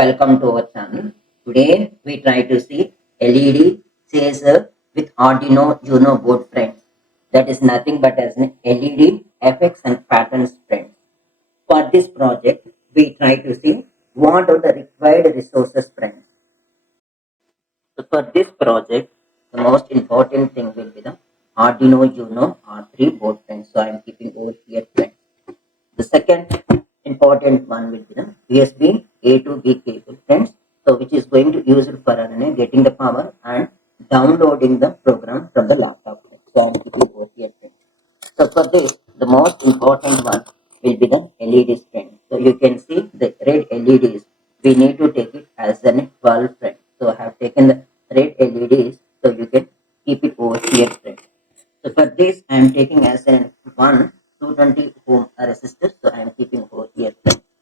welcome to our channel. Today we try to see LED chaser with Arduino Uno board friends. That is nothing but as an LED effects and patterns friends. For this project, we try to see what are the required resources friends. So for this project, the most important thing will be the Arduino Uno R3 board friends. So I am keeping over here friends. The second important one will be the USB A to B cable friends. So which is going to use it for getting the power and downloading the program from the laptop. So I'm keeping both here friends. So for this, the most important one will be the LEDs friend. So you can see the red LEDs. We need to take it as an 12 friend. So I have taken the red LEDs. So you can keep it over here friend. So for this, I am taking as an 220 ohm resistor. So I am keeping over here.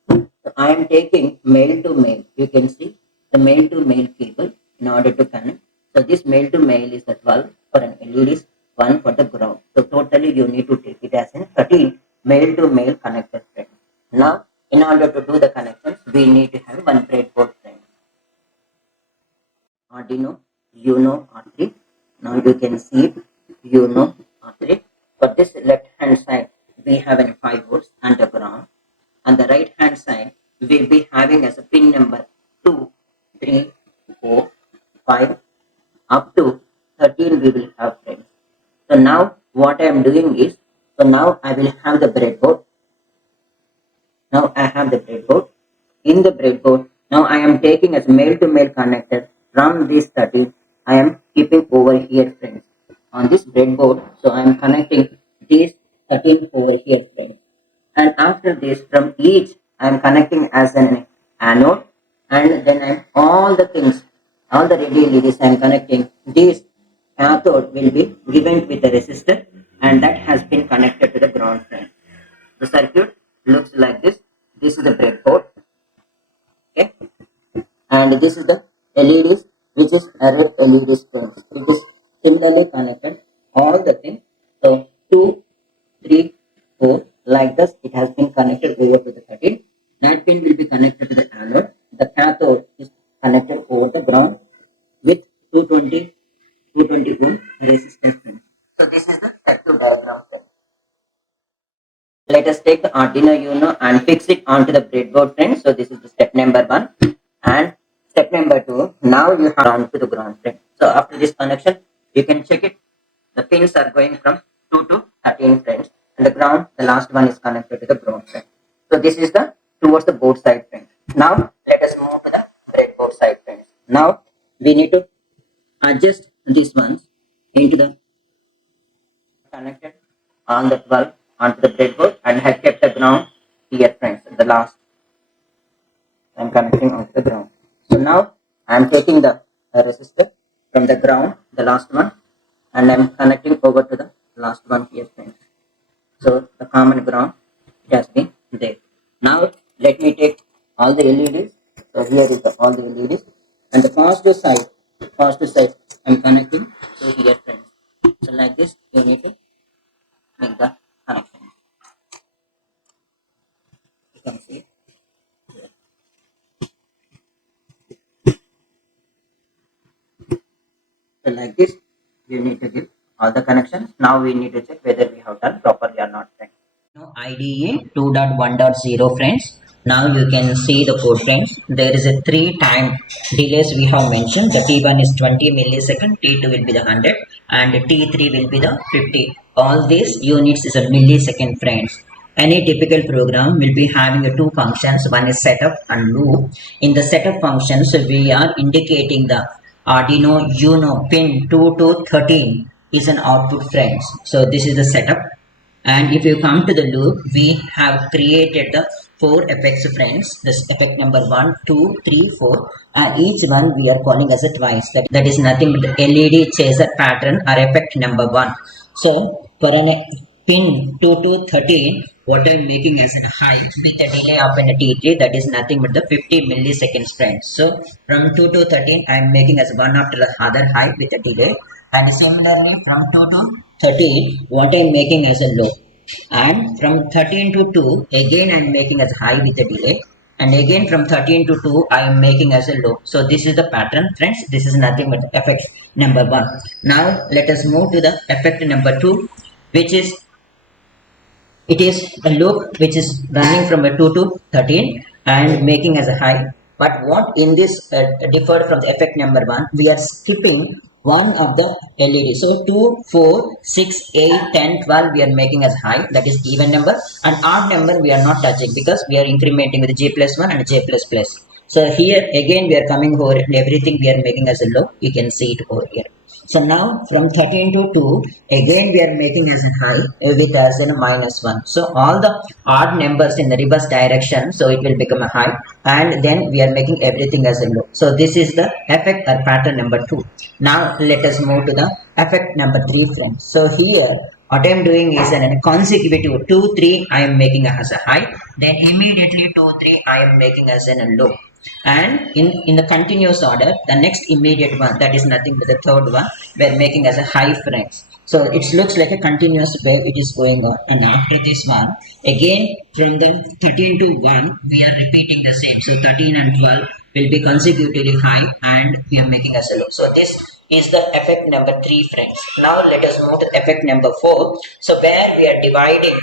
So I am taking male to male. You can see the male to male cable in order to connect. So this male to male is the 12 for an LED is 1 for the ground. So totally you need to take it as an 13 male to male connector friend. Now in order to do the connections, we need to have one breadboard friend. Arduino Uno R3. Now you can see Uno R3. For this left hand side, we have an 5 volts and a ground. On the right hand side, we will be having as a pin number 2, 3, 4, 5, up to 13 we will have friends. So now what I am doing is, so now I will have the breadboard. Now I have the breadboard. In the breadboard, now I am taking as male to male connector from this 13. I am keeping over here friends. On this breadboard, so I am connecting these 13 over here friends. And after this, from each I am connecting as an anode, and then I am all the things, all the red LEDs I am connecting. This cathode will be given with a resistor, and that has been connected to the ground friend. The circuit looks like this. This is the breadboard, okay, and this is the LEDs, which is a red LED friends. It is similarly connected. All the things. So 2, 3, 4. Like this, it has been connected over to the 13. That pin will be connected to the anode. The cathode is connected over the ground with 220 ohm resistance. So this is the circuit diagram. Let us take the Arduino Uno and fix it onto the breadboard friend. So this is the step number 1. And step number 2, now you have down to the ground friend. So after this connection, you can check it. The pins are going from 2 to 13 friends. And the ground, the last one is connected to the ground friend. So this is the towards the board side friends. Now let us move to the breadboard side friends. Now we need to adjust these ones into the connected on the 12 onto the breadboard, and have kept the ground here friends. The last I am connecting onto the ground. So now I am taking the resistor from the ground, the last one, and I am connecting over to the last one here friends. So the common ground has been there. Now let me take all the LEDs. So here is all the LEDs, and the positive side I am connecting to here friends. So like this you need to make the connection. You can see. So like this you need to give all the connections. Now we need to check whether we have done properly or not friends. Now IDE 2.1.0 friends. Now you can see the code friends. There is a 3 time delays we have mentioned. The T1 is 20 millisecond, T2 will be the 100, and T3 will be the 50. All these units is a millisecond friends. Any typical program will be having two functions. One is setup and loop. In the setup functions, we are indicating the Arduino Uno pin 2 to 13 is an output friends. So this is the setup. And if you come to the loop, we have created the 4 effects friends. This effect number 1, 2, 3, 4, and each one we are calling as a twice. That is nothing but the LED chaser pattern or effect number 1. So for an pin 2 to 13, what I am making as a high with a delay of an T3, that is nothing but the 50 milliseconds friends. So from 2 to 13, I am making as one after the other high with a delay. And similarly from 2 to 13, what I am making as a low. And from 13 to 2, again I am making as high with a delay. and again from 13 to 2 I am making as a low. So this is the pattern, friends. This is nothing but effect number 1. Now let us move to the effect number 2, which is it is a loop which is running from a 2 to 13 and making as a high. But what in this differed from the effect number 1, we are skipping one of the LED. So 2, 4, 6, 8, 10, 12 we are making as high, that is even number, and odd number we are not touching because we are incrementing with J plus 1 and J plus plus. So here again we are coming over and everything we are making as a low. You can see it over here. So now from 13 to 2, again we are making as a high with as in a minus 1. So all the odd numbers in the reverse direction, so it will become a high, and then we are making everything as a low. So this is the effect or pattern number 2. Now let us move to the effect number 3, friends. So here what I am doing is an consecutive 2, 3 I am making as a high, then immediately 2, 3 I am making as a low, and in the continuous order the next immediate one, that is nothing but the third one, we are making as a high, friends. So it looks like a continuous wave it is going on, and after this one again from the 13 to 1 we are repeating the same. So 13 and 12 will be consecutively high and we are making as a low. So this is the effect number 3, friends. Now let us move to effect number 4. So where we are dividing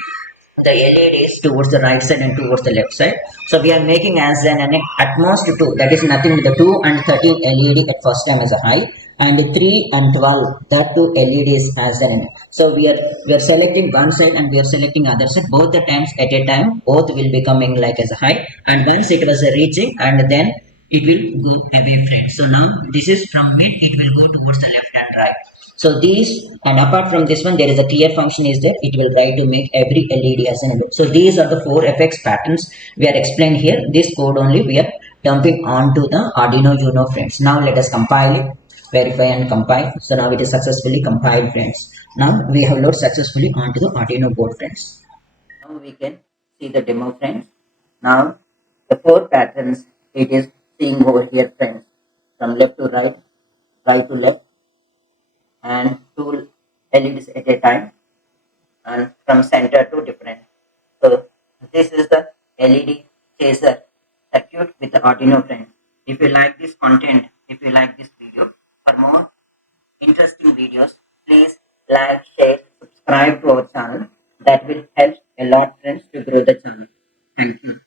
the LEDs towards the right side and towards the left side. So we are making as an at most 2, that is nothing but the 2 and 13 LED at first time as a high, and 3 and 12 that 2 LEDs as an. So we are selecting one side and we are selecting other side, both the times at a time both will be coming like as a high, and once it was reaching and then it will go away, friends. So now this is from mid, it will go towards the left and right. So these, and apart from this one, there is a clear function is there. It will try to make every LED as an loop. So these are the 4 effects patterns we are explained here. This code only we are dumping onto the Arduino Uno, friends. Now let us compile it, verify and compile. So now it is successfully compiled, friends. Now we have loaded successfully onto the Arduino board, friends. Now we can see the demo, friends. Now the 4 patterns it is seeing over here, friends. From left to right, right to left, and 2 LEDs at a time, and from center to different. So this is the LED chaser circuit with the Arduino, friends. If you like this content, if you like this video, for more interesting videos, please like, share, subscribe to our channel. That will help a lot, friends, to grow the channel. Thank you.